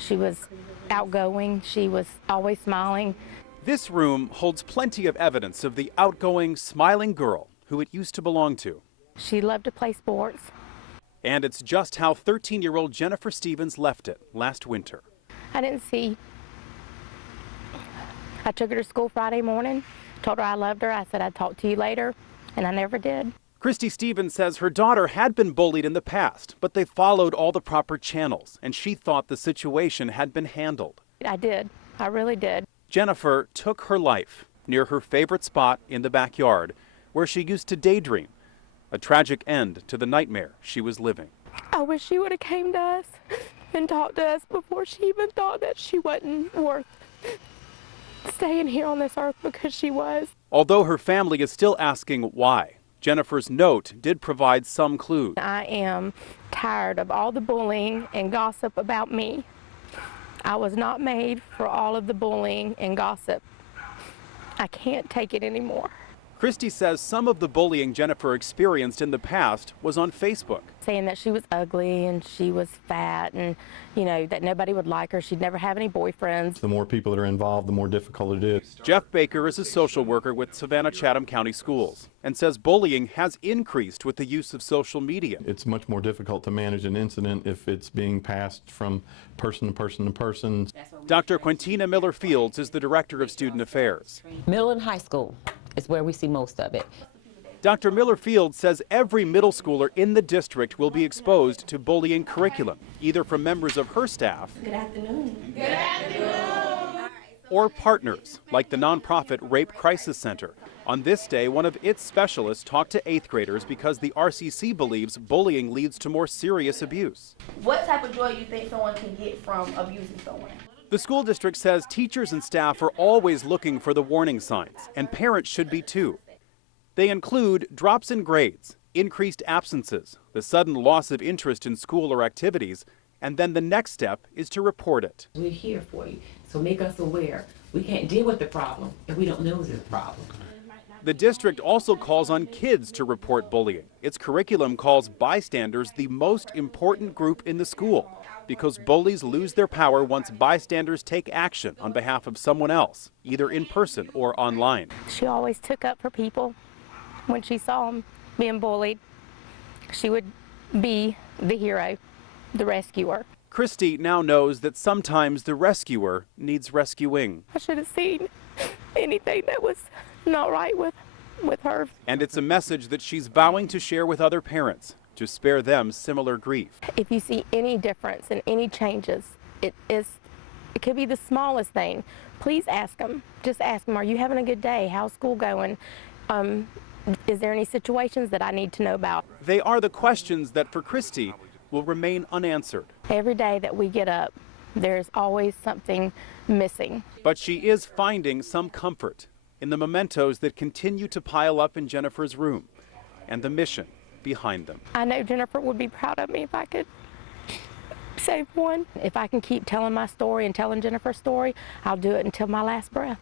She was outgoing. She was always smiling. This room holds plenty of evidence of the outgoing, smiling girl who it used to belong to. She loved to play sports. And it's just how 13-year-old Jennifer Stevens left it last winter. I didn't see. I took her to school Friday morning, told her I loved her. I said I'd talk to you later, and I never did. Christy Stevens says her daughter had been bullied in the past, but they followed all the proper channels, and she thought the situation had been handled. I did. I really did. Jennifer took her life near her favorite spot in the backyard, where she used to daydream. A tragic end to the nightmare she was living. I wish she would have came to us and talked to us before she even thought that she wasn't worth staying here on this earth, because she was. Although her family is still asking why, Jennifer's note did provide some clues. I am tired of all the bullying and gossip about me. I was not made for all of the bullying and gossip. I can't take it anymore. Christy says some of the bullying Jennifer experienced in the past was on Facebook. Saying that she was ugly and she was fat and, you know, that nobody would like her. She'd never have any boyfriends. The more people that are involved, the more difficult it is. Jeff Baker is a social worker with Savannah-Chatham County Schools and says bullying has increased with the use of social media. It's much more difficult to manage an incident if it's being passed from person to person to person. Dr. Quintina Miller-Fields is the Director of Student Affairs. Middle and high school is where we see most of it. Dr. Miller-Fields says every middle schooler in the district will be exposed to bullying curriculum, either from members of her staff or partners, like the nonprofit Rape Crisis Center. On this day, one of its specialists talked to 8th graders because the RCC believes bullying leads to more serious abuse. What type of joy do you think someone can get from abusing someone? The school district says teachers and staff are always looking for the warning signs, and parents should be too. They include drops in grades, increased absences, the sudden loss of interest in school or activities, and then the next step is to report it. We're here for you, so make us aware. We can't deal with the problem if we don't know it's a problem. The district also calls on kids to report bullying. Its curriculum calls bystanders the most important group in the school because bullies lose their power once bystanders take action on behalf of someone else, either in person or online. She always took up for people. When she saw them being bullied, she would be the hero, the rescuer. Christy now knows that sometimes the rescuer needs rescuing. I should have seen anything that was not right with her. And it's a message that she's vowing to share with other parents to spare them similar grief. If you see any difference and any changes, it could be the smallest thing. Please ask them. Just ask them, are you having a good day? How's school going? Is there any situations that I need to know about? They are the questions that for Christy will remain unanswered. Every day that we get up, there's always something missing. But she is finding some comfort in the mementos that continue to pile up in Jennifer's room and the mission behind them. I know Jennifer would be proud of me if I could save one. If I can keep telling my story and telling Jennifer's story, I'll do it until my last breath.